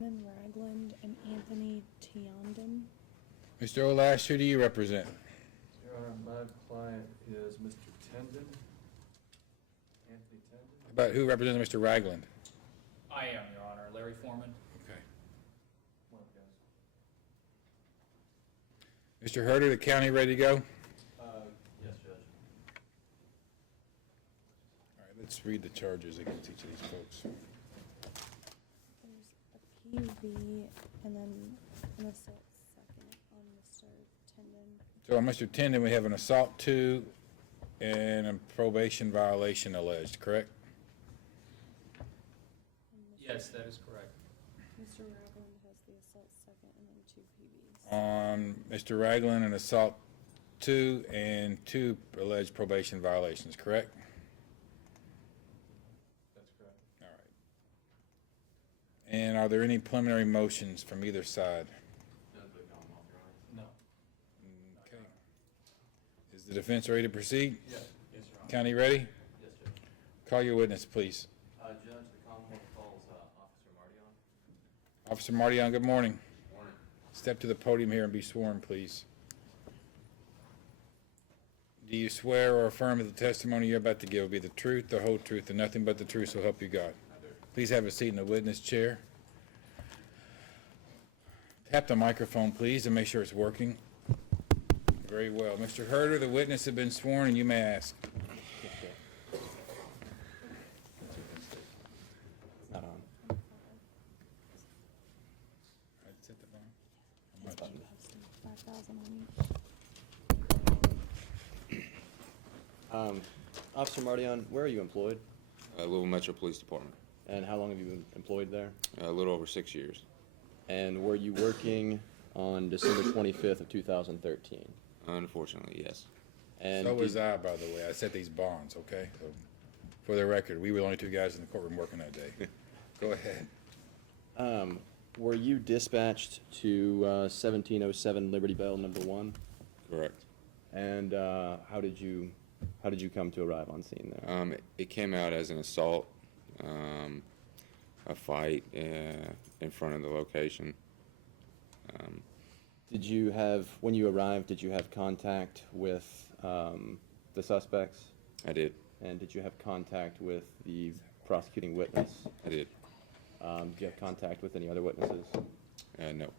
Norman Ragland and Anthony Tiondon. Mr. Olash, who do you represent? Your Honor, my client is Mr. Tendon, Anthony Tendon. About who represents Mr. Ragland? I am, Your Honor. Larry Forman. Okay. Come on, guys. Mr. Herder, the county ready to go? Yes, Judge. All right, let's read the charges against each of these folks. There's a PV and then an assault second on Mr. Tendon. So on Mr. Tendon, we have an assault 2 and a probation violation alleged, correct? Yes, that is correct. Mr. Ragland has the assault second and then 2 PVs. On Mr. Ragland, an assault 2 and 2 alleged probation violations, correct? That's correct. All right. And are there any preliminary motions from either side? No. Okay. Is the defense ready to proceed? Yes. Yes, Your Honor. County ready? Yes, Judge. Call your witness, please. Judge, the Commonwealth calls Officer Mardion. Officer Mardion, good morning. Morning. Step to the podium here and be sworn, please. Do you swear or affirm that the testimony you're about to give will be the truth, the whole truth, and nothing but the truth, so help you God? I do. Please have a seat in the witness chair. Tap the microphone, please, and make sure it's working. Very well. Mr. Herder, the witness has been sworn, and you may ask. Not on. All right, set the volume. How much? 5,000 on each. Officer Mardion, where are you employed? Louisville Metro Police Department. And how long have you been employed there? A little over 6 years. And were you working on December 25th of 2013? Unfortunately, yes. And So did- was I, by the way. I set these bonds, okay? So, for the record, we were the only 2 guys in the courtroom working that day. Go ahead. were you dispatched to 1707 Liberty Bell number 1? Correct. And how did you come to arrive on scene there? It came out as an assault, a fight in front of the location. Did you have, when you arrived, did you have contact with the suspects? I did. And did you have contact with the prosecuting witness? I did. Did you have contact with any other witnesses? No.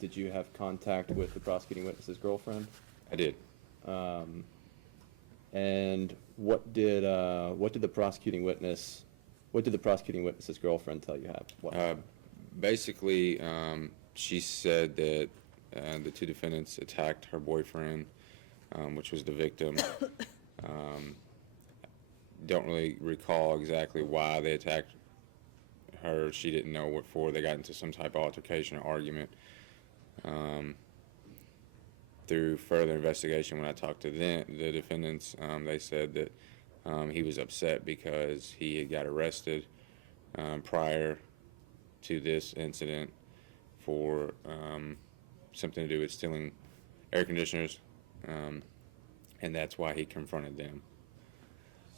Did you have contact with the prosecuting witness's girlfriend? I did. And what did the prosecuting witness's girlfriend tell you happened? Basically, she said that the 2 defendants attacked her boyfriend, which was the victim. Don't really recall exactly why they attacked her. She didn't know what for. They got into some type of altercation or argument. Through further investigation, when I talked to the defendants, they said that he was upset because he had got arrested prior to this incident for something to do with stealing air conditioners, and that's why he confronted them.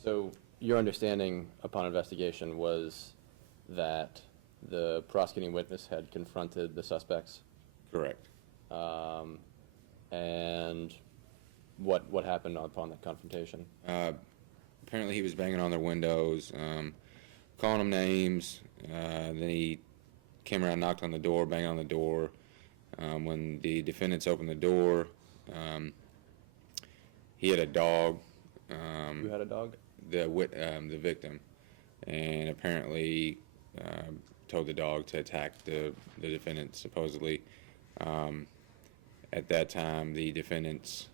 So your understanding upon investigation was that the prosecuting witness had confronted the suspects? Correct. And what happened upon that confrontation? Apparently he was banging on their windows, calling them names. Then he came around, knocked on the door, banged on the door. When the defendants opened the door, he had a dog. Who had a dog? The victim, and apparently told the dog to attack the defendant, supposedly. At that time, the defendants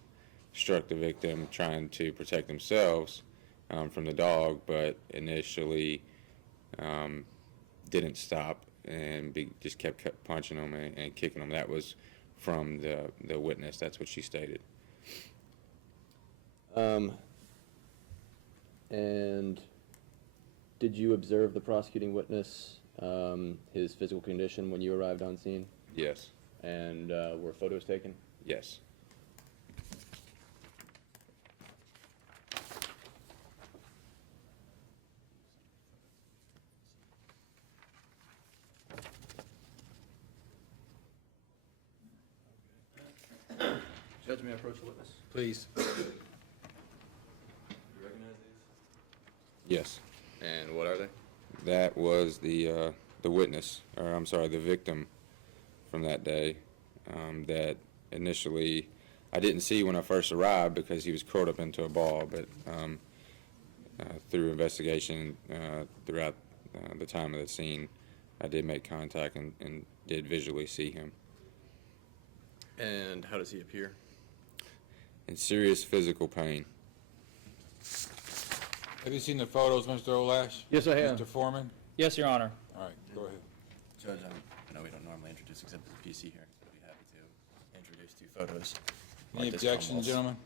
struck the victim trying to protect themselves from the dog, but initially didn't stop and just kept punching them and kicking them. That was from the witness. That's what she stated. And did you observe the prosecuting witness, his physical condition when you arrived on scene? Yes. And were photos taken? Yes. Judge, may I approach the witness? Please. Do you recognize these? Yes. And what are they? That was the witness, or I'm sorry, the victim from that day, that initially I didn't see when I first arrived because he was curled up into a ball, but through investigation throughout the time of the scene, I did make contact and did visually see him. And how does he appear? In serious physical pain. Have you seen the photos, Mr. Olash? Yes, I have. Mr. Forman? Yes, Your Honor. All right, go ahead. Judge, I know we don't normally introduce exhibits of PC hearings, but I'd be happy to introduce two photos. Any Like this objections, almost. gentlemen?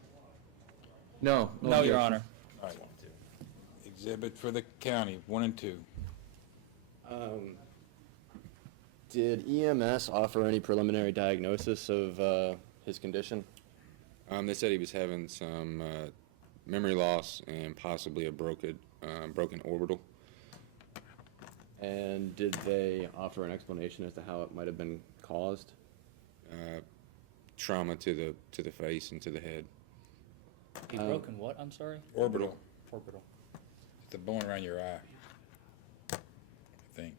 No. No, Your objection. Honor. All right. Exhibit for the county, 1 and 2. Did EMS offer any preliminary diagnosis of his condition? They said he was having some memory loss and possibly a broken orbital. And did they offer an explanation as to how it might have been caused? Trauma to the face and to the head. He broken what? I'm sorry? Orbital, Orbital. the bone around your eye, I think.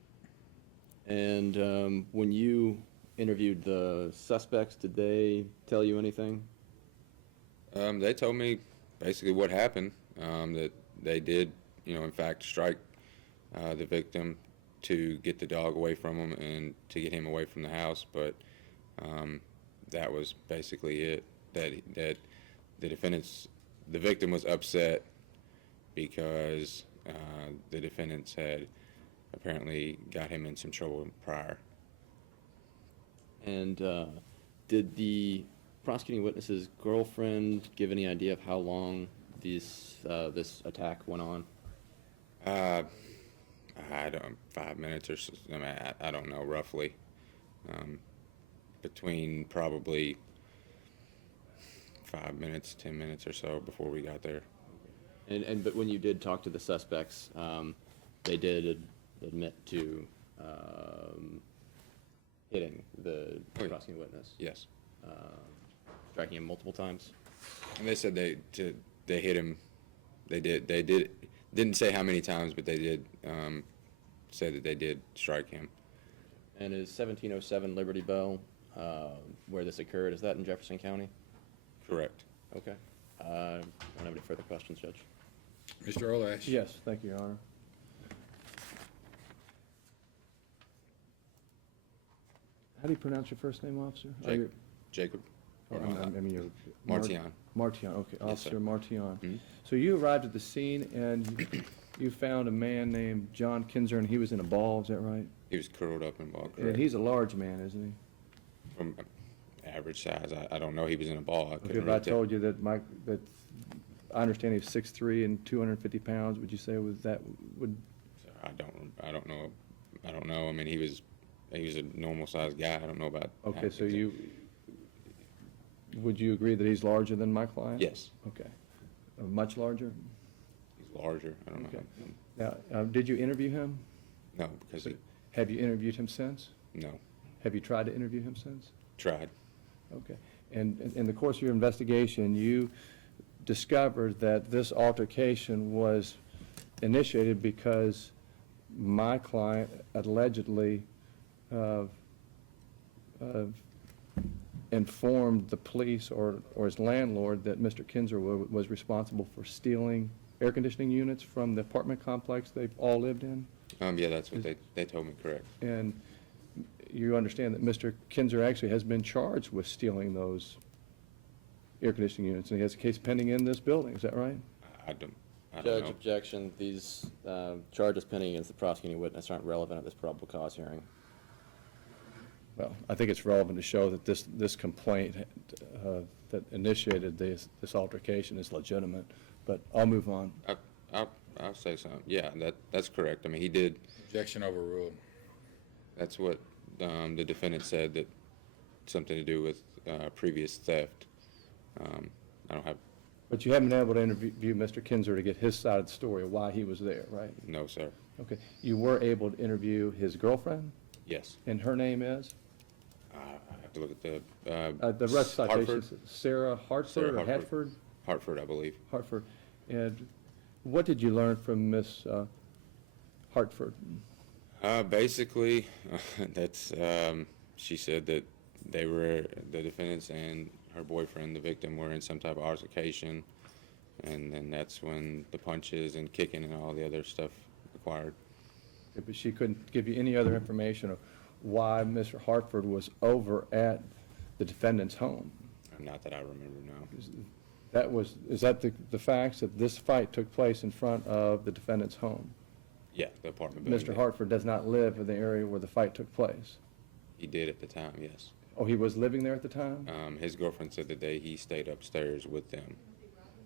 And when you interviewed the suspects, did they tell you anything? They told me basically what happened, that they did, in fact, strike the victim to get the dog away from him and to get him away from the house, but that was basically it. That the victim was upset because the defendants had apparently got him in some trouble prior. And did the prosecuting witness's girlfriend give any idea of how long this attack went on? I don't, 5 minutes or so, I mean, I don't know, roughly. Between probably 5 minutes, 10 minutes or so before we got there. But when you did talk to the suspects, they did admit to hitting the Oh, yeah. prosecuting witness, Yes. striking him multiple times. And they said they hit him. They didn't say how many times, but they did say that they did strike him. And is 1707 Liberty Bell, where this occurred, is that in Jefferson County? Correct. Okay. I don't have any further questions, Judge. Mr. Olash? Yes, thank you, Your Honor. How do you pronounce your first name, officer? Jacob. I mean, your Martian. Martian, okay, Yes, Officer sir. Martian. Mhm. So you arrived at the scene and you found a man named John Kinzer and he was in a ball, is that right? He was curled up in a ball. And Correct. he's a large man, isn't he? From average size. I don't know. He was in a ball. I Okay, couldn't if I really tell. told you that I understand he's 6'3" and 250 pounds, would you say would? I don't know. I don't know. I mean, he was a normal sized guy. I don't know about. Okay, so would you agree that he's larger than my client? Yes. Okay. Much larger? He's larger. I don't know. Okay. Now, did you interview him? No, because he Have you interviewed him since? no Have you tried to interview him since? tried. Okay. And in the course of your investigation, you discovered that this altercation was initiated because my client allegedly informed the police or his landlord that Mr. Kinzer was responsible for stealing air conditioning units from the apartment complex they've all lived in? Yeah, that's what they told me. Correct. And you understand that Mr. Kinzer actually has been charged with stealing those air conditioning units, and he has a case pending in this building, is that right? I don't Judge, know. objection. These charges pending against the prosecuting witness aren't relevant at this probable cause hearing. Well, I think it's relevant to show that this complaint that initiated this altercation is legitimate, but I'll move on. I'll say something. Yeah, that's correct. I mean, he did. Objection overruled. That's what the defendant said, that something to do with previous theft. I don't have, But you haven't been able to interview Mr. Kinzer to get his side of the story of why he was there, right? no, sir. Okay. You were able to interview his girlfriend, Yes. and her name is? I have to look at the, The rest Hartford? citations, Sarah Hartford Sarah or Hartford. Hartford? Hartford, I believe. Hartford. And what did you learn from Miss Hartford? Basically, that's, she said that they were, the defendants and her boyfriend, the victim, were in some type of altercation, and then that's when the punches and kicking and all the other stuff acquired. But she couldn't give you any other information of why Mr. Hartford was over at the defendant's home? Not that I remember, no. Is that the facts, that this fight took place in front of the defendant's home? Yeah, the apartment building. Mr. Hartford does not live in the area where the fight took place? He did at the time, yes. Oh, he was living there at the time? His girlfriend said the day he stayed upstairs with them.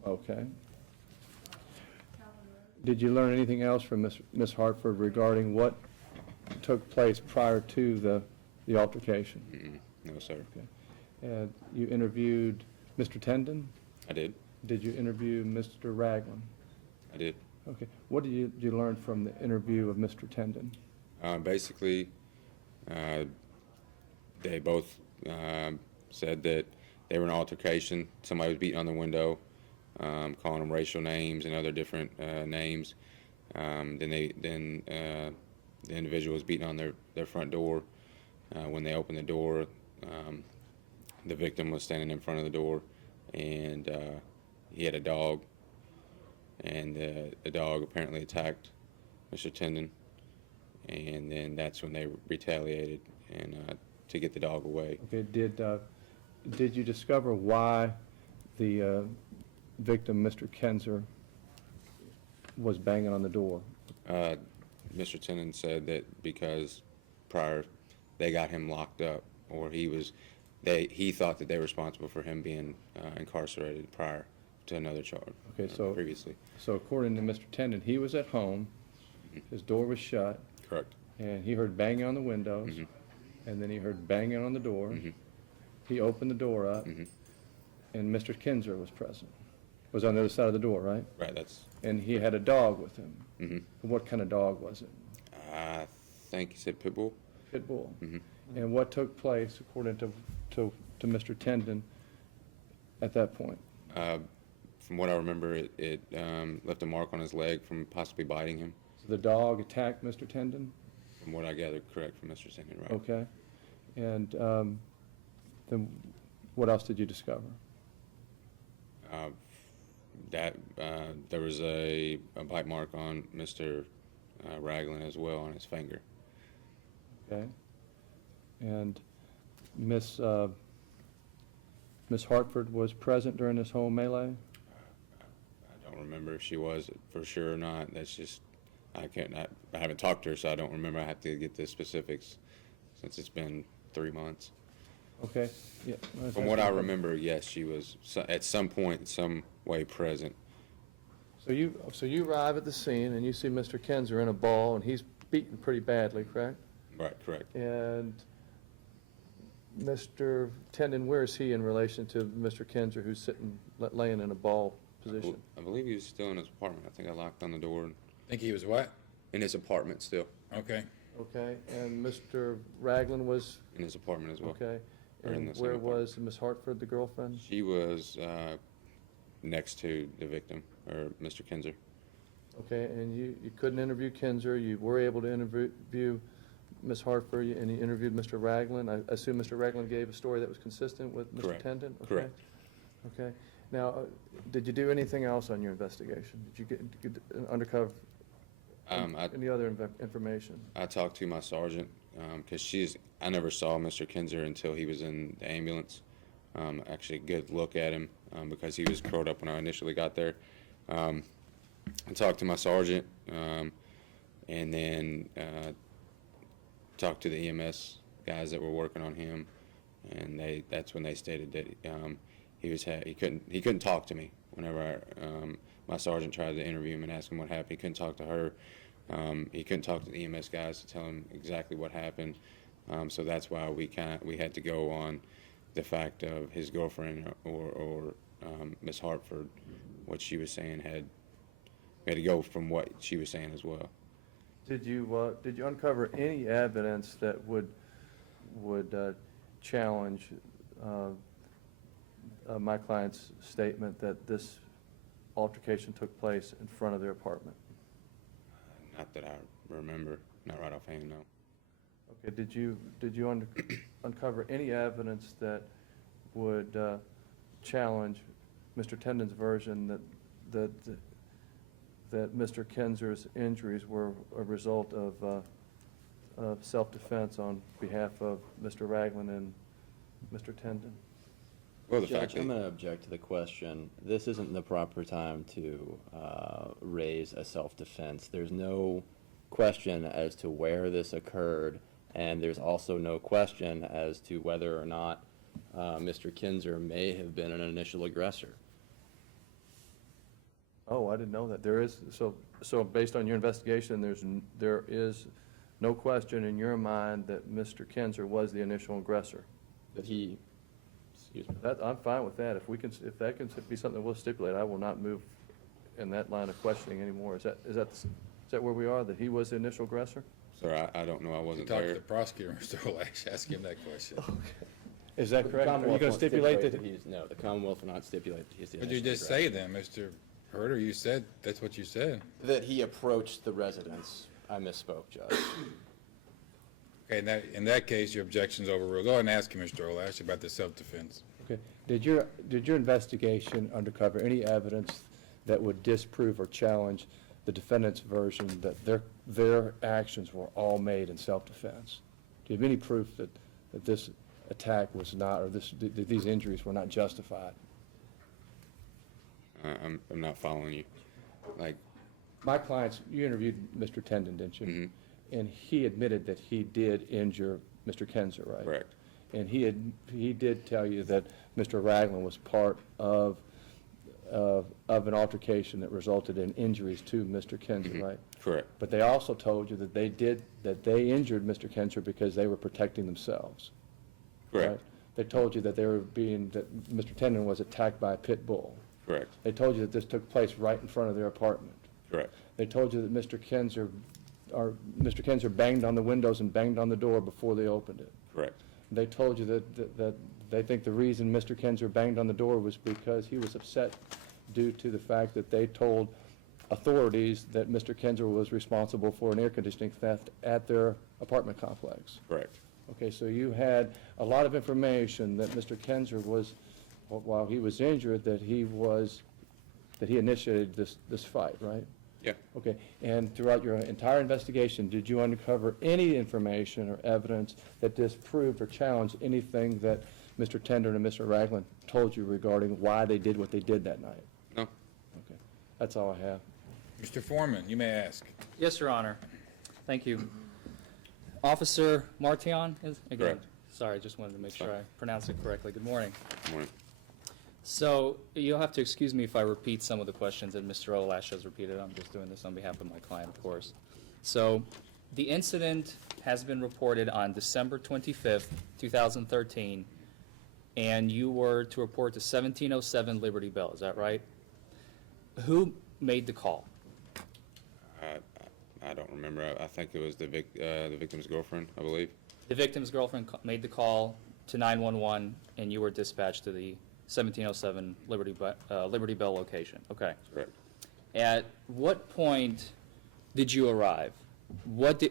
Okay. Did you learn anything else from Miss Hartford regarding what took place prior to the altercation? Mm-mm, no, sir. Okay. And you interviewed Mr. Tendon? I did. Did you interview Mr. Ragland? I did. Okay. What did you learn from the interview of Mr. Tendon? Basically, they both said that they were in an altercation. Somebody was beating on the window, calling them racial names and other different names. Then the individual was beating on their front door. When they opened the door, the victim was standing in front of the door, and he had a dog, and the dog apparently attacked Mr. Tendon, and then that's when they retaliated and to get the dog away. Okay. Did you discover why the victim, Mr. Kenzer, was banging on the door? Mr. Tendon said that because prior they got him locked up, or he thought that they were responsible for him being incarcerated prior to another charge. Okay, so previously. So according to Mr. Tendon, he was at home, his door was shut, Correct. and he heard banging on the windows, Mhm. and then he heard banging on the door. Mhm. He opened the door up, Mhm. and Mr. Kinzer was present. Was on the other side of the door, right? Right. That's. And he had a dog with him. Mhm. What kind of dog was it? I think he said pit bull. Pit bull. Mhm. And what took place, according to Mr. Tendon, at that point? From what I remember, it left a mark on his leg from possibly biting him. So the dog attacked Mr. Tendon? From what I gathered, correct from Mr. Tendon, right? Okay. And then what else did you discover? That there was a bite mark on Mr. Ragland as well on his finger. Okay. And Miss Hartford was present during this whole melee? I don't remember if she was for sure or not. That's just, I haven't talked to her, so I don't remember. I have to get the specifics since it's been 3 months. Okay, yeah. From what I remember, yes, she was at some point, in some way present. So you arrive at the scene and you see Mr. Kenzer in a ball and he's beaten pretty badly, correct? Right, correct. And Mr. Tendon, where is he in relation to Mr. Kenzer, who's sitting, laying in a ball position? I believe he was still in his apartment. I think I locked on the door. Think he was what? In his apartment still. Okay. Okay, and Mr. Ragland was, In his apartment as well. okay. Or in And the same where apartment. was Miss Hartford, the girlfriend? She was next to the victim, or Mr. Kinzer. Okay, and you couldn't interview Kinzer, you were able to interview Miss Hartford, and you interviewed Mr. Ragland. I assume Mr. Ragland gave a story that was consistent with Mr. Correct. Tendon? Okay. Correct. Okay. Now, did you do anything else on your investigation? Did you get undercover, any other information? I talked to my sergeant, because I never saw Mr. Kinzer until he was in the ambulance. Actually, a good look at him, because he was curled up when I initially got there. I talked to my sergeant, and then talked to the EMS guys that were working on him, and that's when they stated that he couldn't talk to me whenever my sergeant tried to interview him and ask him what happened. He couldn't talk to her. He couldn't talk to the EMS guys to tell him exactly what happened. So that's why we had to go on the fact of his girlfriend or Miss Hartford, what she was saying we had to go from what she was saying as well. Did you uncover any evidence that would challenge my client's statement that this altercation took place in front of their apartment? Not that I remember, not right offhand, no. Okay, did you uncover any evidence that would challenge Mr. Tendon's version that Mr. Kinzer's injuries were a result of self-defense on behalf of Mr. Ragland and Mr. Tendon? Well, the fact Judge, I'm that, going to object to the question. This isn't the proper time to raise a self-defense. There's no question as to where this occurred, and there's also no question as to whether or not Mr. Kinzer may have been an initial aggressor. Oh, I didn't know that. There is, so based on your investigation, there is no question in your mind that Mr. Kinzer was the initial aggressor? That he, excuse me. I'm fine with that. If that can be something we'll stipulate, I will not move in that line of questioning anymore. Is that where we are, that he was the initial aggressor? sir, I don't know, I You wasn't talk to there. the prosecutor, Mr. Olash, ask him that question. Is that The correct? Are you Commonwealth going to won't stipulate that? he's, no, the Commonwealth will not stipulate that he's the What'd initial you just aggressor. say then, Mr. Herter? You said, that's what you said. That he approached the residence. I misspoke, Judge. Okay, in that case, your objection's overruled. Go ahead and ask him, Mr. Olash, about the self-defense. Okay. Did your investigation uncover any evidence that would disprove or challenge the defendant's version that their actions were all made in self-defense? Do you have any proof that this attack was not, or that these injuries were not justified? I'm not following you. Like, My clients, you interviewed Mr. Tendon, didn't you? Mhm. And he admitted that he did injure Mr. Kinzer, right? correct, And he did tell you that Mr. Ragland was part of an altercation that resulted in injuries to Mr. Kinzer, right? correct, But they also told you that they injured Mr. Kinzer because they were protecting themselves. correct, right? They told you that that Mr. Tendon was attacked by a pit bull. correct, They told you that this took place right in front of their apartment. correct, They told you that Mr. Kinzer banged on the windows and banged on the door before they opened it. correct, They told you that they think the reason Mr. Kinzer banged on the door was because he was upset due to the fact that they told authorities that Mr. Kinzer was responsible for an air conditioning theft at their apartment complex. correct, Okay, so you had a lot of information that Mr. Kinzer was, while he was injured, that he initiated this fight, right? yeah. Okay, and throughout your entire investigation, did you uncover any information or evidence that disproved or challenged anything that Mr. Tendon and Mr. Ragland told you regarding why they did what they did that night? No, Okay, that's all I have. Mr. Forman, you may ask. Yes, Your Honor. Thank you. Officer Martion is, again, Correct. sorry, just wanted to make sure Fine. I pronounced it correctly. Good morning. morning. So you'll have to excuse me if I repeat some of the questions that Mr. Olash has repeated. I'm just doing this on behalf of my client, of course. So the incident has been reported on December 25th, 2013, and you were to report to 1707 Liberty Bell, is that right? Who made the call? I don't remember. I think it was the victim's girlfriend, I believe. The victim's girlfriend made the call to 911, and you were dispatched to the 1707 Liberty Bell location. Okay. Correct. At what point did you arrive?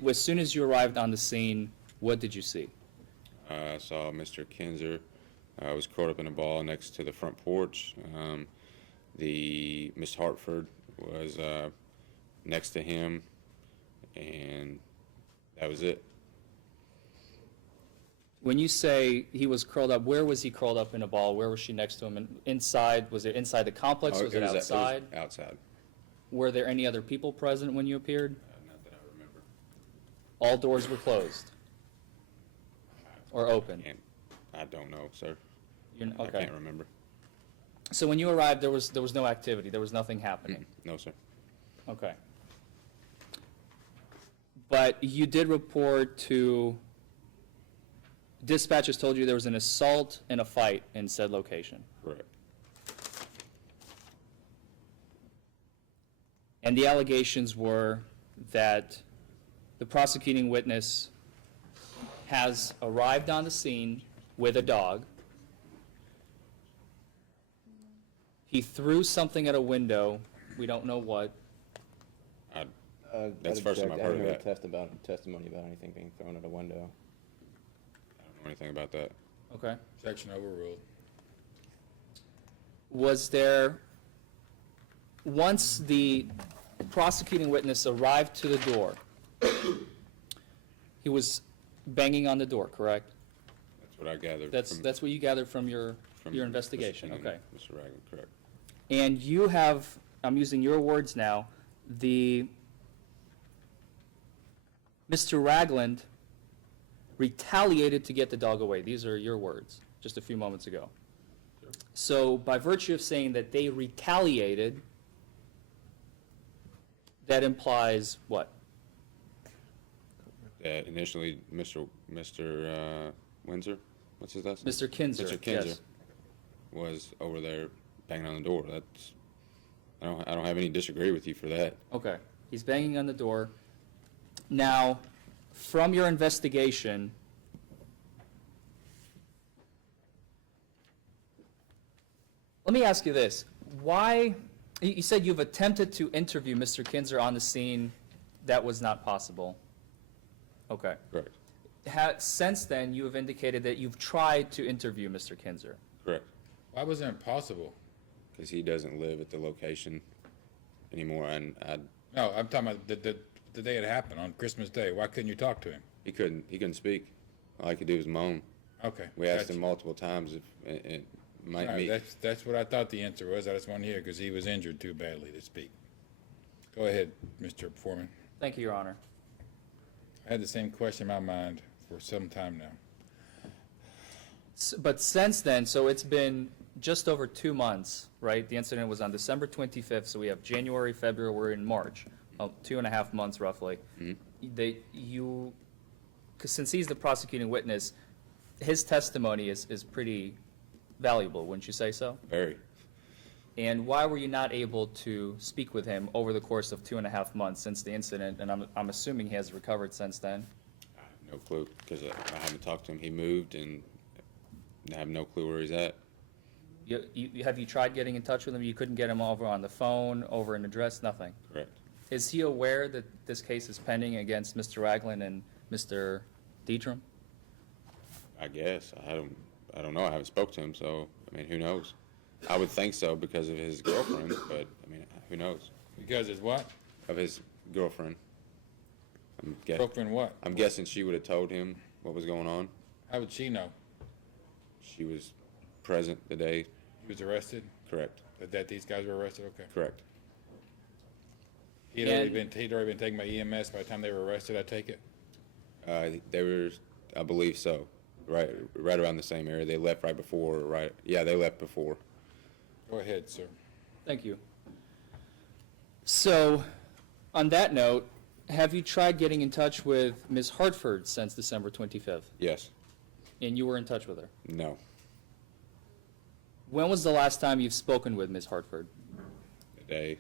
As soon as you arrived on the scene, what did you see? I saw Mr. Kinzer was curled up in a ball next to the front porch. Miss Hartford was next to him, and that was it. When you say he was curled up, where was he curled up in a ball? Where was she next to him? And inside, was it inside the complex? Was it outside? It was outside. Were there any other people present when you appeared? Not that I remember. All doors were closed or open? And I don't know, sir. I Okay. can't remember. So when you arrived, there was no activity. There was nothing happening. No, sir. Okay. But you did report to, dispatchers told you there was an assault and a fight in said location. Correct. And the allegations were that the prosecuting witness has arrived on the scene with a dog. He threw something at a window, we don't know what. That's the first time I've heard of that. Testimony about anything being thrown at a window. I don't know anything about that. Okay. Section overruled. Was there, once the prosecuting witness arrived to the door, he was banging on the door, correct? That's what I gathered. That's what you gathered from your from investigation, Mr. okay. Mr. Ragland, correct. And you have, I'm using your words now, Mr. Ragland retaliated to get the dog away. These are your words, just a few moments ago. So by virtue of saying that they retaliated, that implies what? That initially, Mr. Windsor, what's his last name? Mr. Kinzer, Mr. Kinzer yes. was over there banging on the door. That's, I don't have any disagree with you for that. Okay, he's banging on the door. Now, from your investigation, let me ask you this. Why, you said you've attempted to interview Mr. Kinzer on the scene. That was not possible. Okay. Correct. Since then, you have indicated that you've tried to interview Mr. Kinzer. Correct. Why was it impossible? Because he doesn't live at the location anymore, and No, I'm talking about the day it happened, on Christmas Day. Why couldn't you talk to him? he couldn't speak. All he could do was moan. Okay. We asked him multiple times if it might All right, meet. that's what I thought the answer was. I just wanted to hear, because he was injured too badly to speak. Go ahead, Mr. Forman. Thank you, Your Honor. I had the same question in my mind for some time now. But since then, so it's been just over 2 months, right? The incident was on December 25th, so we have January, February, and March, 2.5 months roughly. Because since he's the prosecuting witness, his testimony is pretty valuable, wouldn't you say so? Very. And why were you not able to speak with him over the course of 2.5 months since the incident? And I'm assuming he has recovered since then. I have no clue, because I haven't talked to him. He moved, and I have no clue where he's at. Have you tried getting in touch with him? You couldn't get him over on the phone, over an address, nothing? Correct. Is he aware that this case is pending against Mr. Ragland and Mr. Dietram? I guess. I don't know. I haven't spoke to him, so, I mean, who knows? I would think so because of his girlfriend, but, I mean, who knows? Because it's what? Of his girlfriend. Girlfriend what? I'm guessing she would have told him what was going on. How would she know? She was present the day. He was arrested? Correct. That these guys were arrested? Okay. Correct. He'd already been taken by EMS by the time they were arrested, I take it? They were, I believe so, right around the same area. They left right before, right? Yeah, they left before. Go ahead, sir. Thank you. So, on that note, have you tried getting in touch with Ms. Hartford since December 25th? Yes. And you were in touch with her? No. When was the last time you've spoken with Ms. Hartford? The day,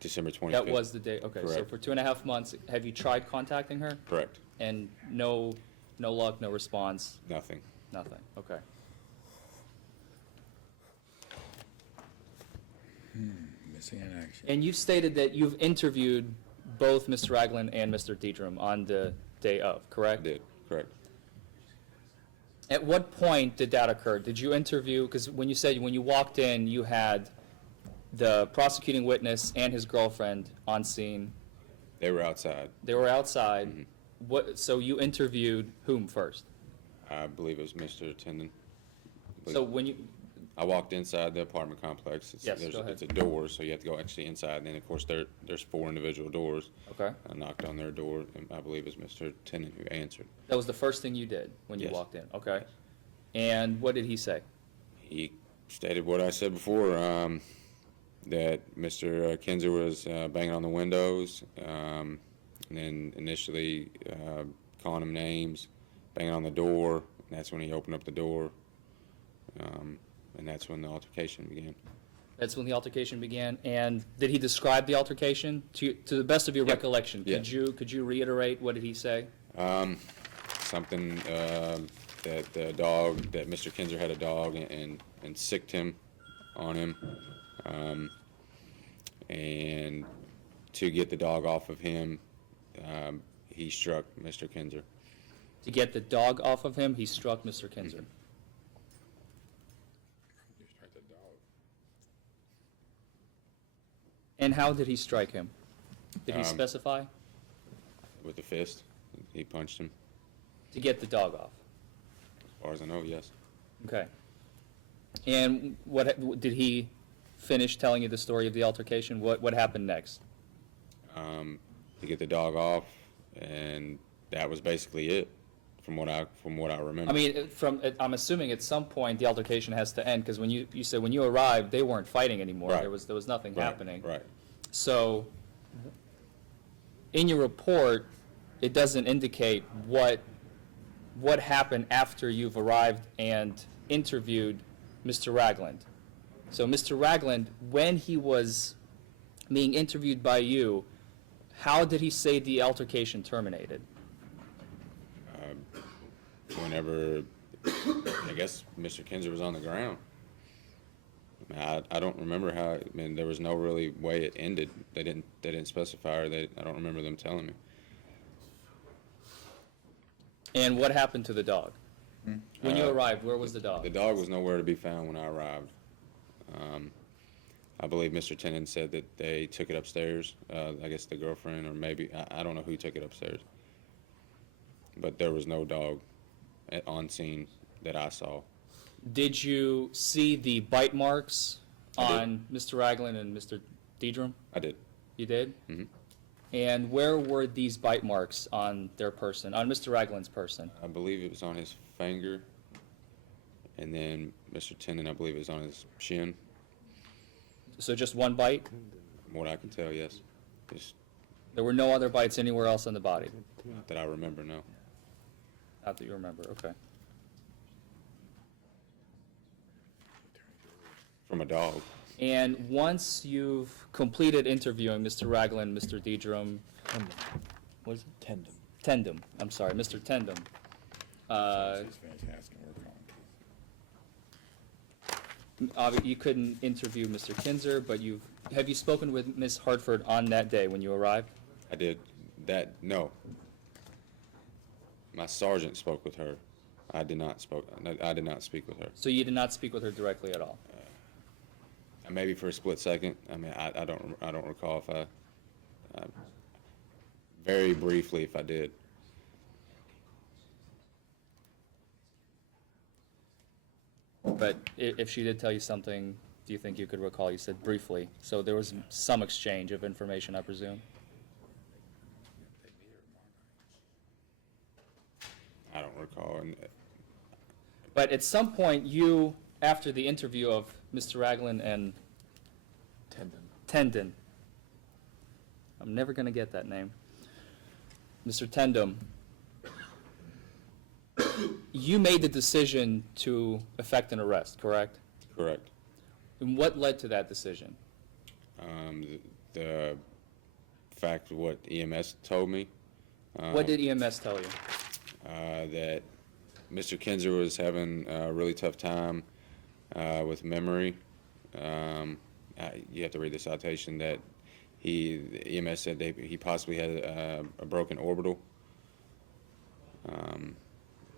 December 25th. That was the day, okay. So Correct. for 2.5 months, have you tried contacting her? Correct. And no luck, no response, Nothing. nothing, okay. Missing in action. And you've stated that you've interviewed both Mr. Ragland and Mr. Dietram on the day of, I correct? did. Correct. At what point did that occur? Did you interview, because when you walked in, you had the prosecuting witness and his girlfriend on scene. They were outside. They were outside. Mm-hmm. So you interviewed whom first? I believe it was Mr. Tendon. So when you, I walked inside the apartment complex. Yes, go ahead. It's a door, so you have to go actually inside. And then, of course, there's 4 individual doors. okay, I knocked on their door, and I believe it was Mr. Tennant who answered. that was the first thing you did when you Yes. walked in, okay? And what did he say? He stated what I said before, that Mr. Kinzer was banging on the windows, and then initially calling him names, banging on the door, and that's when he opened up the door, and that's when the altercation began. That's when the altercation began. And did he describe the altercation to the best of your Yeah. recollection? Yeah. Could you reiterate what did he say? Something that the dog, that Mr. Kinzer had a dog and sicked him on him. And to get the dog off of him, he struck Mr. Kinzer. To get the dog off of him, he struck Mr. Kinzer. And how did he strike him? Did he specify? With the fist. He punched him. To get the dog off. As far as I know, yes. Okay. And what did he finish telling you the story of the altercation? What happened next? To get the dog off, and that was basically it, from what I remember. I mean, I'm assuming at some point the altercation has to end, because when you said when you arrived, they weren't fighting anymore. Right. There was nothing Right, happening. Right. So, in your report, it doesn't indicate what happened after you've arrived and interviewed Mr. Ragland. So, Mr. Ragland, when he was being interviewed by you, how did he say the altercation terminated? Whenever, I guess, Mr. Kinzer was on the ground. I don't remember how. I mean, there was no really way it ended. They didn't specify, or I don't remember them telling me. And what happened to the dog? When you arrived, where was the dog? The dog was nowhere to be found when I arrived. I believe Mr. Tennant said that they took it upstairs. I guess the girlfriend, or maybe, I don't know who took it upstairs. But there was no dog on scene that I saw. Did you see the bite marks I did. on Mr. Ragland and Mr. Dedrum? I did. You did? Mhm. And where were these bite marks on their person, on Mr. Ragland's person? I believe it was on his finger, and then Mr. Tennant, I believe it was on his shin. So just one bite? From what I can tell, yes. Just There were no other bites anywhere else on the body? not that I remember, no. Not that you remember, okay. From a dog. And once you've completed interviewing Mr. Ragland, Mr. Dedrum, what is it? Tendum, I'm sorry, Mr. Tendum. It's fantastic work on. You couldn't interview Mr. Kinzer, but have you spoken with Ms. Hartford on that day when you arrived? I did that, no. My sergeant spoke with her. I did not speak with her. So you did not speak with her directly at all? Maybe for a split second. I mean, I don't recall if I very briefly if I did. But if she did tell you something, do you think you could recall? You said briefly. So there was some exchange of information, I presume? I don't recall. But at some point, you, after the interview of Mr. Ragland and Tendon, I'm never going to get that name, Mr. Tendum, you made the decision to effect an arrest, correct? Correct. And what led to that decision? The fact of what EMS told me. What did EMS tell you? That Mr. Kinzer was having a really tough time with memory. You have to read the citation that the EMS said he possibly had a broken orbital.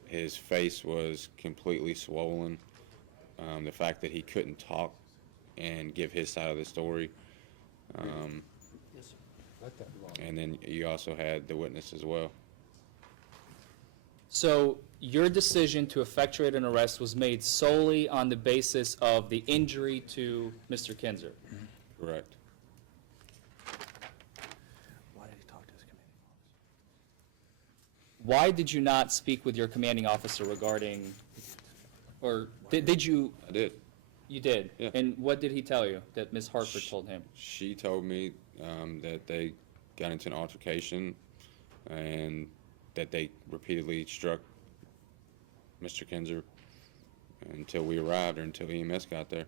His face was completely swollen. The fact that he couldn't talk and give his side of the story. And then you also had the witness as well. So your decision to effectuate an arrest was made solely on the basis of the injury to Mr. Kinzer? Correct. Why did you not speak with your commanding officer regarding, or did you? I did. You did? Yeah. And what did he tell you that Ms. Hartford told him? She told me that they got into an altercation and that they repeatedly struck Mr. Kinzer until we arrived or until EMS got there.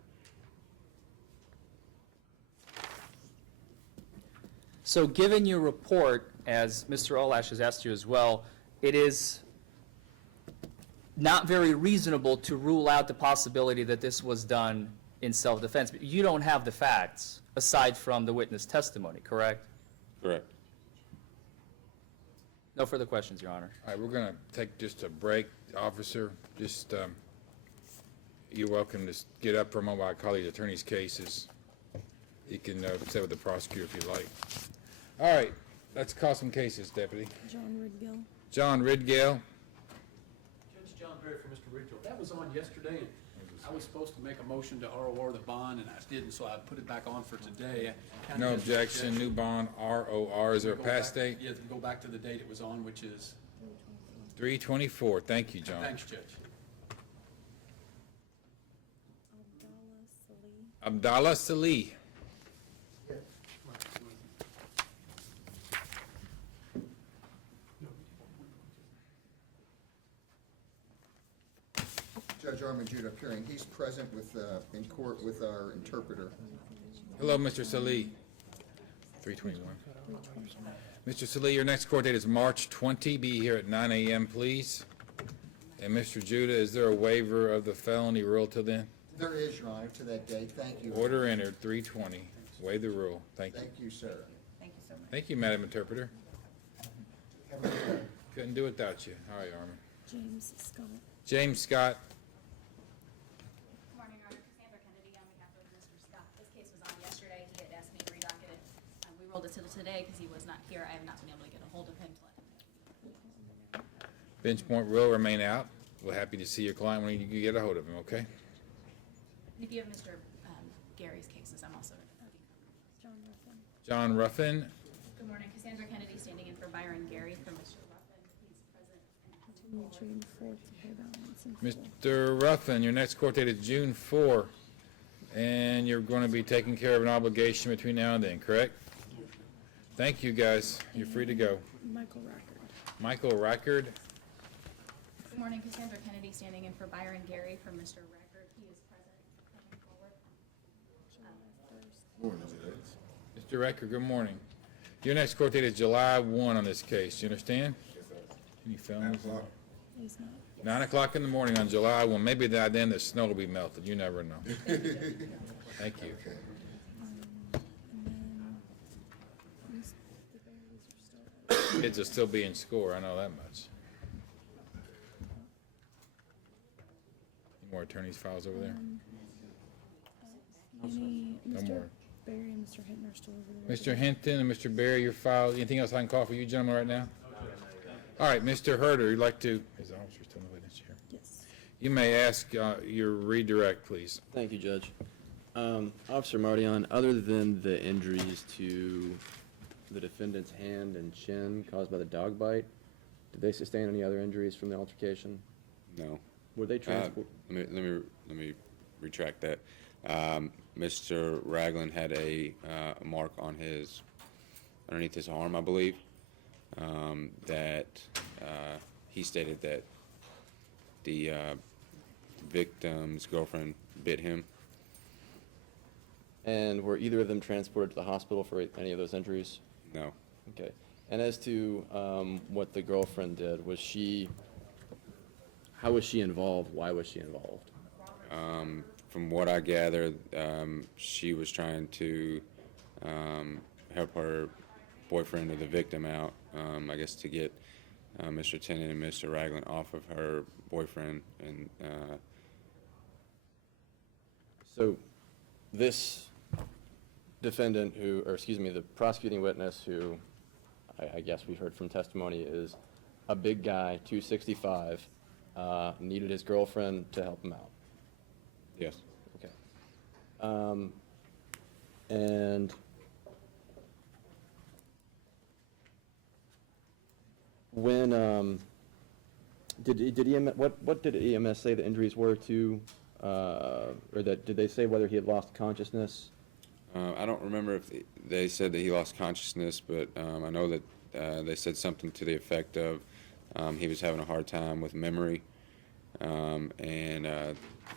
So given your report, as Mr. Olash has asked you as well, it is not very reasonable to rule out the possibility that this was done in self-defense. But you don't have the facts aside from the witness testimony, correct? Correct. No further questions, Your Honor. All right, we're going to take just a break. Officer, just, you're welcome to get up for a moment while I call these attorney's cases. You can sit with the prosecutor if you like. All right, let's call some cases, Deputy. John Ridgill. John Ridgell. Judge John Barrett for Mr. Ridgell. That was on yesterday, and I was supposed to make a motion to ROR the bond, and I didn't, so I put it back on for today. County No has objection, new bond, ROR. Is there a Go pass back- date? Yeah, go back to the date it was on, which is, 3/24. Thank you, John. thanks, Judge. Abdallah Salih. Abdallah Salih. Judge Armanduta appearing. He's present with, in court with our interpreter. Hello, Mr. Salih. 3/21. Mr. Salih, your next court date is March 20. Be here at 9 a.m., please. And Mr. Judah, is there a waiver of the felony rule till then? There is, Your Honor, to that date. Thank you. Order entered, 3:20. Waive the rule. Thank you. Thank you, sir. Thank you so much. Thank you, Madam Interpreter. Have a good day. Couldn't do it without you. All right, Armin. James Scott. James Scott. Good morning, Your Honor. Cassandra Kennedy on behalf of Mr. Scott. This case was on yesterday. He had asked me to redocket it. We rolled it till today because he was not here. I have not been able to get a hold of him to let him know. Bench point will remain out. We're happy to see your client when you get a hold of him, okay? If you have Mr. Gary's cases, I'm also. John Ruffin. John Ruffin. Good morning. Cassandra Kennedy standing in for Byron Gary for Mr. Ruffin. He's present. Continue June 4th to pay balance in full. Mr. Ruffin, your next court date is June 4, and you're going to be taking care of an obligation between now and then, correct? Thank you, guys. You're free to go. Michael Rackard. Michael Rackard. Good morning. Cassandra Kennedy standing in for Byron Gary for Mr. Record. He is present. Coming forward. Mr. Rackard, good morning. Your next court date is July 1 on this case. You understand? Any felonies? He's not. 9 o'clock in the morning on July 1. Maybe by then the snow will be melted. You never know. Thank you. And then, the Barrys are still. Kids will still be in score. I know that much. Any more attorney's files over there? Any, No Mr. more. Barry and Mr. Hinton are still over there. Mr. Hinton and Mr. Barry, your file. Anything else I can call for you gentlemen right now? All right, Mr. Herder, you'd like to, is the officer still in the witness chair? Yes. You may ask your redirect, please. Thank you, Judge. Officer Mardion, other than the injuries to the defendant's hand and chin caused by the dog bite, did they sustain any other injuries from the altercation? No. Were they transported? Let me retract that. Mr. Ragland had a mark on underneath his arm, I believe, that he stated that the victim's girlfriend bit him. And were either of them transported to the hospital for any of those injuries? No. Okay. And as to what the girlfriend did, how was she involved? Why was she involved? From what I gathered, she was trying to help her boyfriend or the victim out, I guess to get Mr. Tennant and Mr. Ragland off of her boyfriend. And So this defendant the prosecuting witness who I guess we've heard from testimony is a big guy, 265, needed his girlfriend to help him out. yes. Okay. And when what did EMS say the injuries were to, or did they say whether he had lost consciousness? I don't remember if they said that he lost consciousness, but I know that they said something to the effect of he was having a hard time with memory, and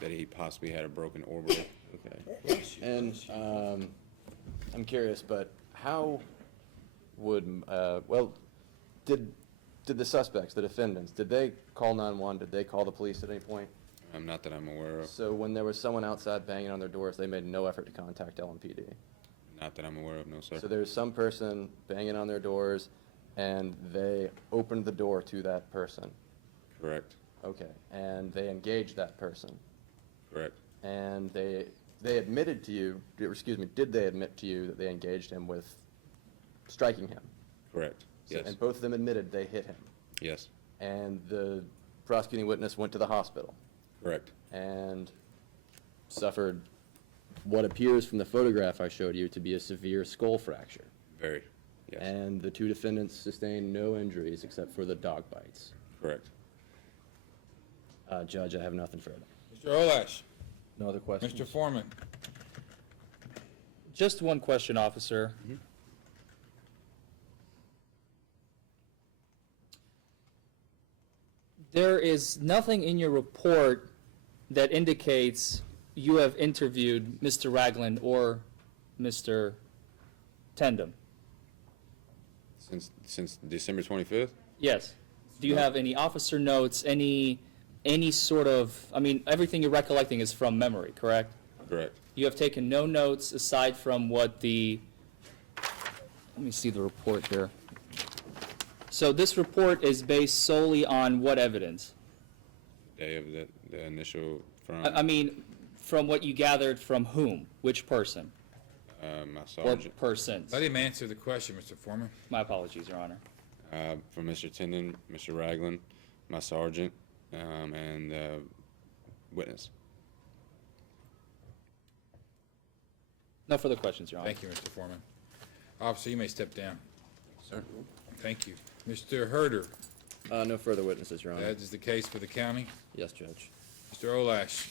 that he possibly had a broken orbital. Okay. And I'm curious, but how would, did Did the suspects, the defendants, did they call 911? Did they call the police at any point? Not that I'm aware of. So when there was someone outside banging on their doors, they made no effort to contact LMPD? Not that I'm aware of, no, sir. So there's some person banging on their doors, and they opened the door to that person? Correct. Okay, and they engaged that person? Correct. And they admitted to you, excuse me, did they admit to you that they engaged him with striking him? Correct. So- Yes. And both of them admitted they hit him? Yes. And the prosecuting witness went to the hospital Correct. and suffered what appears from the photograph I showed you to be a severe skull fracture. Very. Yes. And the two defendants sustained no injuries except for the dog bites. Correct. Judge, I have nothing further. Mr. Olash, No other questions? Mr. Forman. Just one question, officer. There is nothing in your report that indicates you have interviewed Mr. Ragland or Mr. Tendam. Since December 25th? Yes. Do you have any officer notes, any sort of, I mean, everything you're recollecting is from memory, correct? Correct. You have taken no notes aside from what the, let me see the report here. So this report is based solely on what evidence? Day of the initial from I mean, from what you gathered from whom? Which person? my Or sergeant, persons? Let him answer the question, Mr. Forman. My apologies, Your Honor. from Mr. Tendon, Mr. Ragland, my sergeant, and witness. No further questions, Your Honor. Thank you, Mr. Forman. Officer, you may step down. Sir? Thank you. Mr. Herder, No further witnesses, Your Honor. that is the case for the county. Yes, Judge. Mr. Olash,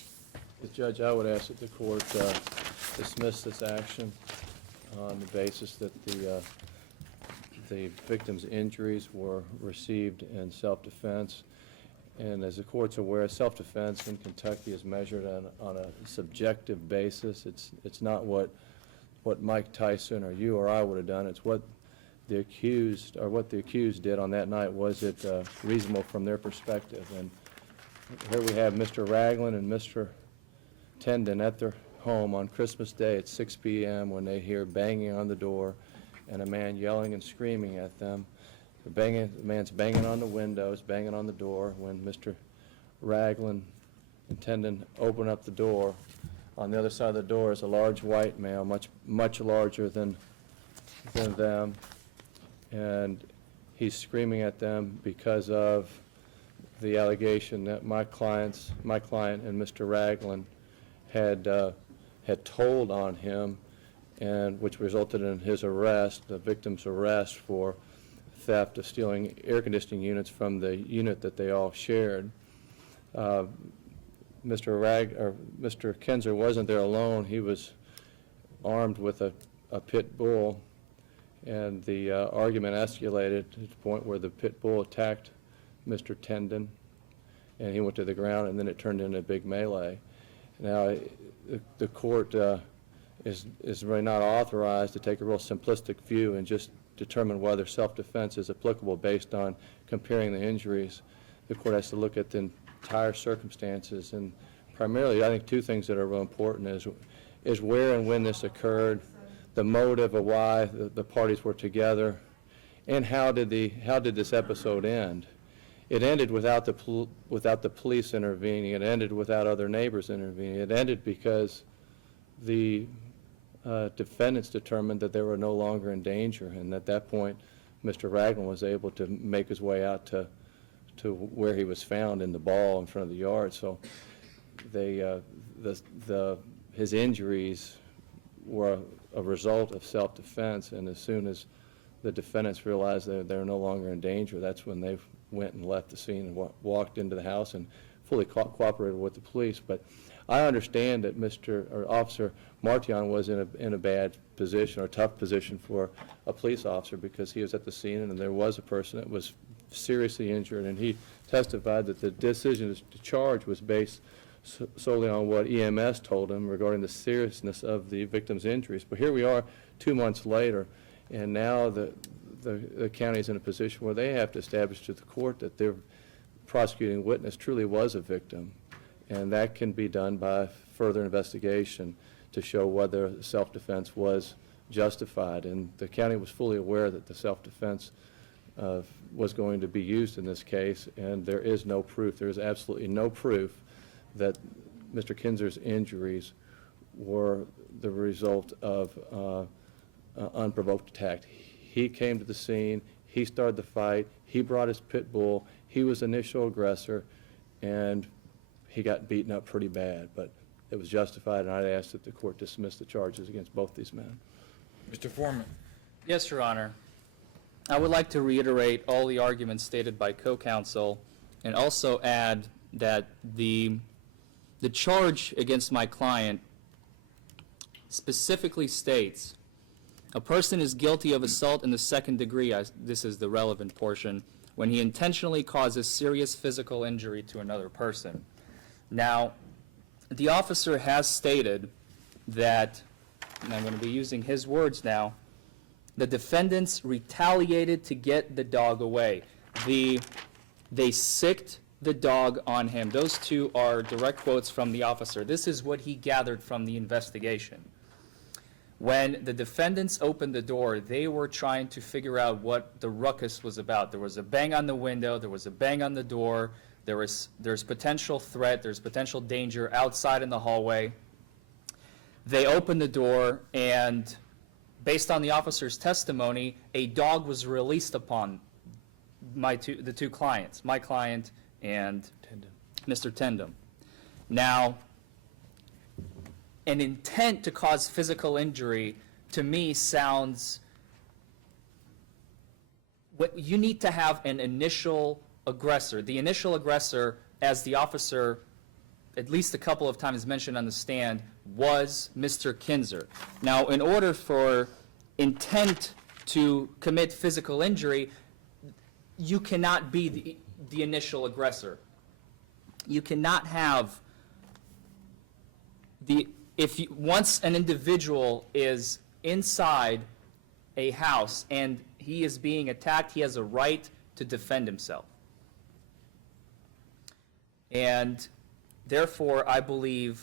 Yes, Judge, I would ask that the court dismiss this action on the basis that the victim's injuries were received in self-defense. And as the court's aware, self-defense in Kentucky is measured on a subjective basis. It's not what Mike Tyson or you or I would have done. It's what the accused did on that night. Was it reasonable from their perspective? And here we have Mr. Ragland and Mr. Tendon at their home on Christmas Day at 6 p.m. when they hear banging on the door and a man yelling and screaming at them. The man's banging on the windows, banging on the door. When Mr. Ragland and Tendon open up the door, on the other side of the door is a large white male, much larger than them, and he's screaming at them because of the allegation that my client and Mr. Ragland had told on him, and which resulted in his arrest, the victim's arrest for theft of stealing air conditioning units from the unit that they all shared. Mr. Kinzer wasn't there alone. He was armed with a pit bull, and the argument escalated to the point where the pit bull attacked Mr. Tendon, and he went to the ground, and then it turned into a big melee. Now, the court is really not authorized to take a real simplistic view and just determine whether self-defense is applicable based on comparing the injuries. The court has to look at the entire circumstances, and primarily I think two things that are real important is where and when this occurred, the motive of why the parties were together, and how did this episode end. It ended without the police intervening. It ended without other neighbors intervening. It ended because the defendants determined that they were no longer in danger, and at that point, Mr. Ragland was able to make his way out to where he was found in the ball in front of the yard. So his injuries were a result of self-defense, and as soon as the defendants realized that they were no longer in danger, that's when they went and left the scene and walked into the house and fully cooperated with the police. But I understand that Officer Martion was in a bad position or tough position for a police officer because he was at the scene and there was a person that was seriously injured, and he testified that the decision to charge was based solely on what EMS told him regarding the seriousness of the victim's injuries. But here we are 2 months later, and now the the county's in a position where they have to establish to the court that their prosecuting witness truly was a victim. And that can be done by further investigation to show whether self-defense was justified. And the county was fully aware that the self-defense was going to be used in this case, and there is no proof. There is absolutely no proof that Mr. Kinzer's injuries were the result of unprovoked attack. He came to the scene, he started the fight, he brought his pit bull, he was the initial aggressor, and he got beaten up pretty bad. But it was justified, and I'd ask that the court dismiss the charges against both these men. Mr. Forman. Yes, Your Honor. I would like to reiterate all the arguments stated by co-counsel and also add that the charge against my client specifically states a person is guilty of assault in the second degree, this is the relevant portion, when he intentionally causes serious physical injury to another person. Now, the officer has stated that, and I'm going to be using his words now, the defendants retaliated to get the dog away. They sicked the dog on him. Those two are direct quotes from the officer. This is what he gathered from the investigation. When the defendants opened the door, they were trying to figure out what the ruckus was about. There was a bang on the window, there was a bang on the door, there's potential threat, there's potential danger outside in the hallway. They opened the door, and based on the officer's testimony, a dog was released upon the two clients, my client and Mr. Tendem. Now, an intent to cause physical injury, to me, sounds, what you need to have an initial aggressor. The initial aggressor, as the officer at least a couple of times mentioned on the stand, was Mr. Kinzer. Now, in order for intent to commit physical injury, you cannot be the initial aggressor. You cannot have once an individual is inside a house and he is being attacked, he has a right to defend himself. And therefore, I believe,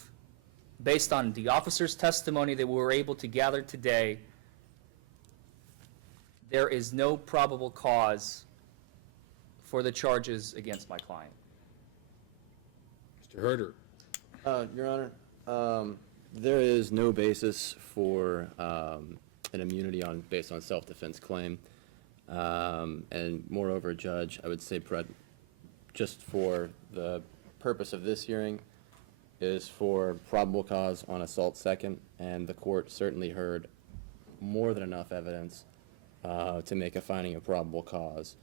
based on the officer's testimony that we were able to gather today, there is no probable cause for the charges against my client. Mr. Herder. Your Honor, there is no basis for an immunity based on self-defense claim. And moreover, Judge, I would say just for the purpose of this hearing is for probable cause on assault second, and the court certainly heard more than enough evidence to make a finding of probable cause.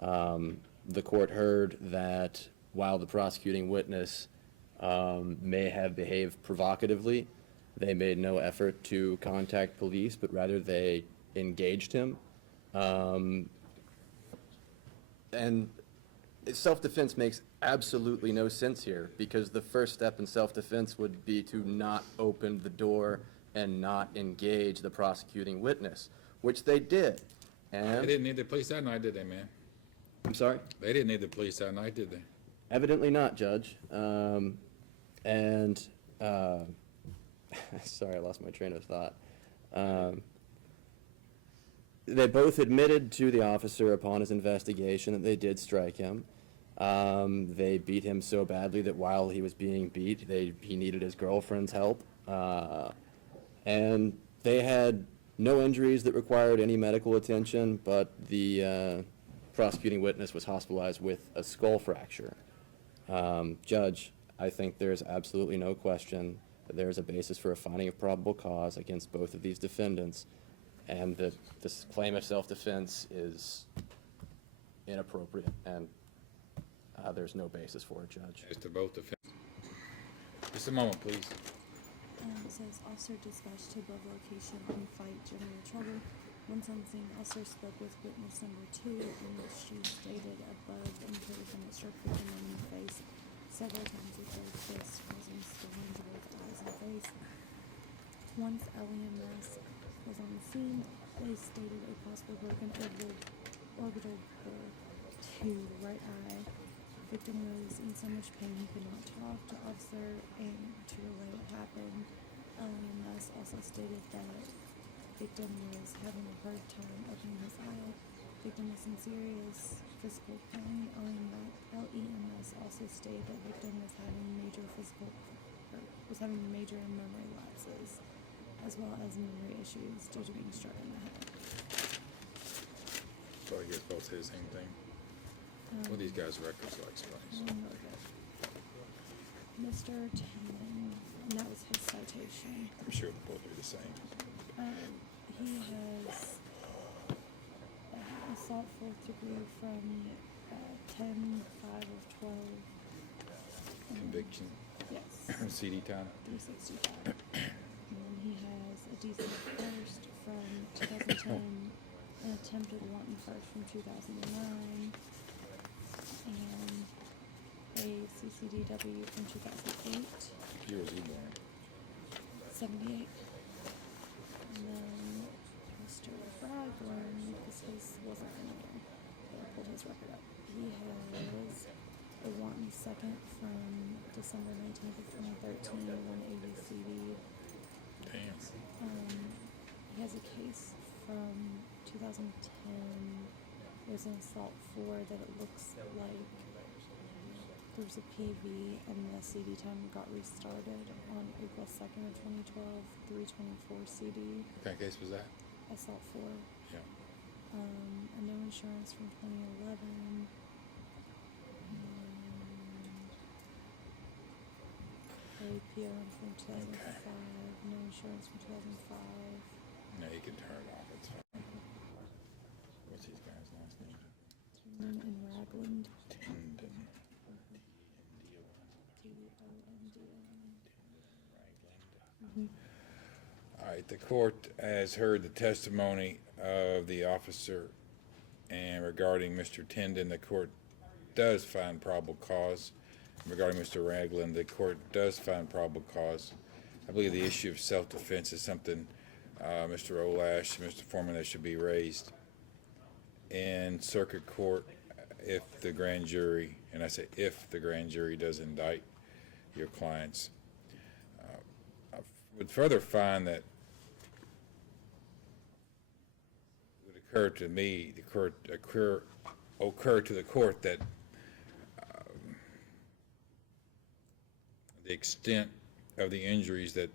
The court heard that while the prosecuting witness may have behaved provocatively, they made no effort to contact police, but rather they engaged him. And self-defense makes absolutely no sense here, because the first step in self-defense would be to not open the door and not engage the prosecuting witness, which they did. And They didn't need the police that night, did they, man? I'm sorry? They didn't need the police that night, did they? Evidently not, Judge. Sorry, I lost my train of thought. They both admitted to the officer upon his investigation that they did strike him. They beat him so badly that while he was being beat, he needed his girlfriend's help. And they had no injuries that required any medical attention, but the prosecuting witness was hospitalized with a skull fracture. Judge, I think there's absolutely no question that there's a basis for a finding of probable cause against both of these defendants, and that this claim of self-defense is inappropriate, and there's no basis for it, Judge. As to both defendants. Just a moment, please. It says, officer dispatched to above location and fight general trouble. Once on scene, officer spoke with witness number 2, in which she stated above and co-defendant struck victim in the face several times with both fists, causing swelling to both eyes and face. Once LEMS was on the scene, they stated a possible broken orbital bore to right eye. Victim was in so much pain he could not talk to officer and to relay what happened. LEMS also stated that victim was having a hard time opening his eye. Victim was in serious physical pain. LEMS also stated that victim was having major memory lapses, as well as memory issues due to being struck in the head. So I guess both say the same thing. Well, these guys' records like spice. Mr. Tindon, and that was his citation. I'm sure both are the same. He has assault fourth degree from 10/5 of 12. Conviction. Yes. CD time. 365. And then he has a decent first from 2010, an attempted wanton first from 2009, and a CCDW from 2008. Year was he born? 78. And then Mr. Ragland, because his wasn't in there, but I pulled his record up. He has a wanton second from December 19th of 2013, 180 CD. Damn. He has a case from 2010. There's an assault 4 that it looks like there was a PV and the CD time got restarted on April 2nd of 2012, 324 CD. What kind of case was that? Assault 4. Yeah. A no insurance from 2011. A POM from 2005. No insurance from 2005. No, you can turn it off. It's fine. What's these guys' last name? Tindon and Ragland. Tindon. All right, the court has heard the testimony of the officer, and regarding Mr. Tindon, the court does find probable cause. Regarding Mr. Ragland, the court does find probable cause. I believe the issue of self-defense is something, Mr. Olash, Mr. Forman, that should be raised in circuit court if the grand jury, and I say if the grand jury does indict your clients. I would further find that it would occur to me, occur to the court that the extent of the injuries that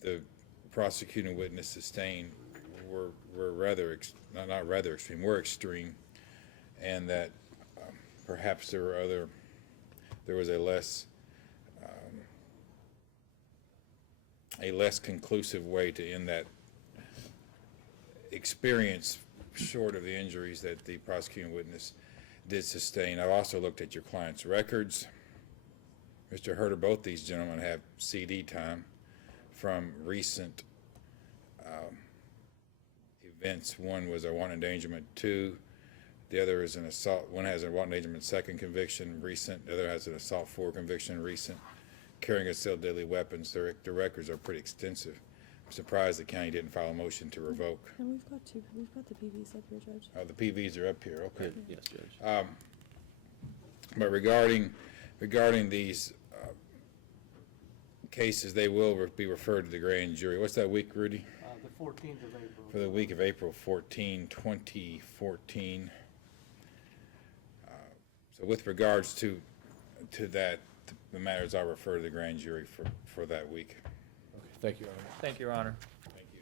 the prosecuting witness sustained were rather, not rather extreme, were extreme, and that perhaps there was a less conclusive way to end that experience short of the injuries that the prosecuting witness did sustain. I've also looked at your client's records. Mr. Herter, both these gentlemen have CD time from recent events. One was a wanton endangerment 2. The other is an assault. One has a wanton endangerment 2nd conviction recent. The other has an assault 4 conviction recent. Carrying concealed deadly weapons. The records are pretty extensive. I'm surprised the county didn't file a motion to revoke. And we've got the PVs up here, Judge. Oh, the PVs are up here. Okay. Yes, Judge. But regarding these cases, they will be referred to the grand jury. What's that week, Rudy? The 14th of April. For the week of April 14, 2014. So with regards to that, the matters I refer to the grand jury for that week. Okay, thank you, Your Honor. Thank you, Your Honor. Thank you.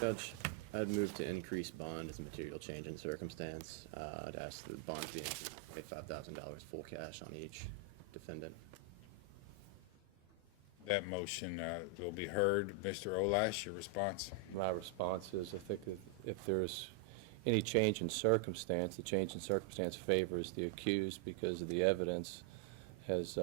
Judge, I'd move to increase bond as a material change in circumstance. I'd ask the bond be increased to $5,000 full cash on each defendant. That motion will be heard. Mr. Olash, your response? My response is, I think that if there's any change in circumstance, the change in circumstance favors the accused because of the evidence has,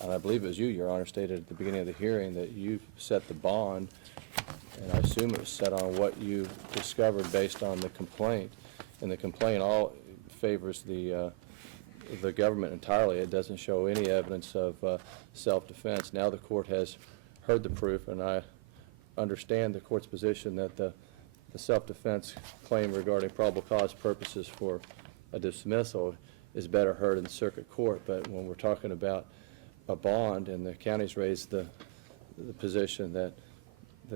and I believe it was you, Your Honor, stated at the beginning of the hearing that you set the bond, and I assume it was set on what you discovered based on the complaint. And the complaint all favors the government entirely. It doesn't show any evidence of self-defense. Now the court has heard the proof, and I understand the court's position that the self-defense claim regarding probable cause purposes for a dismissal is better heard in circuit court. But when we're talking about a bond, and the county's raised the position that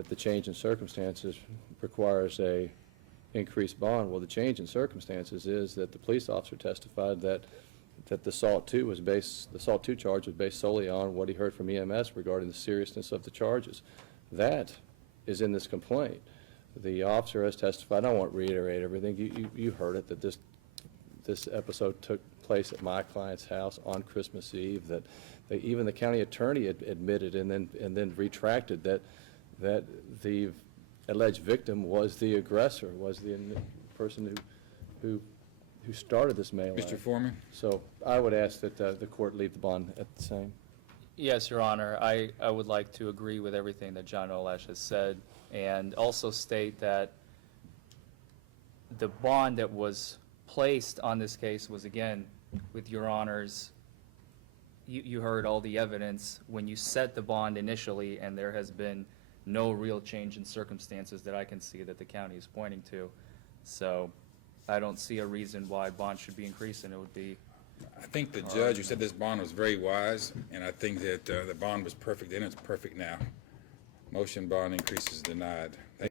the change in circumstances requires a increased bond, well, the change in circumstances is that the police officer testified that the SALT 2 charge was based solely on what he heard from EMS regarding the seriousness of the charges. That is in this complaint. The officer has testified, I won't reiterate everything, you heard it, that this episode took place at my client's house on Christmas Eve, that even the county attorney admitted and then retracted that the alleged victim was the aggressor, was the person who started this melee. Mr. Forman? So I would ask that the court leave the bond at the same. Yes, Your Honor. I would like to agree with everything that John Olash has said, and also state that the bond that was placed on this case was, again, with Your Honors, you heard all the evidence when you set the bond initially, and there has been no real change in circumstances that I can see that the county is pointing to. So I don't see a reason why bond should be increased, and it would be. I think the judge who said this bond was very wise, and I think that the bond was perfect then, it's perfect now. Motion bond increase is denied. Thank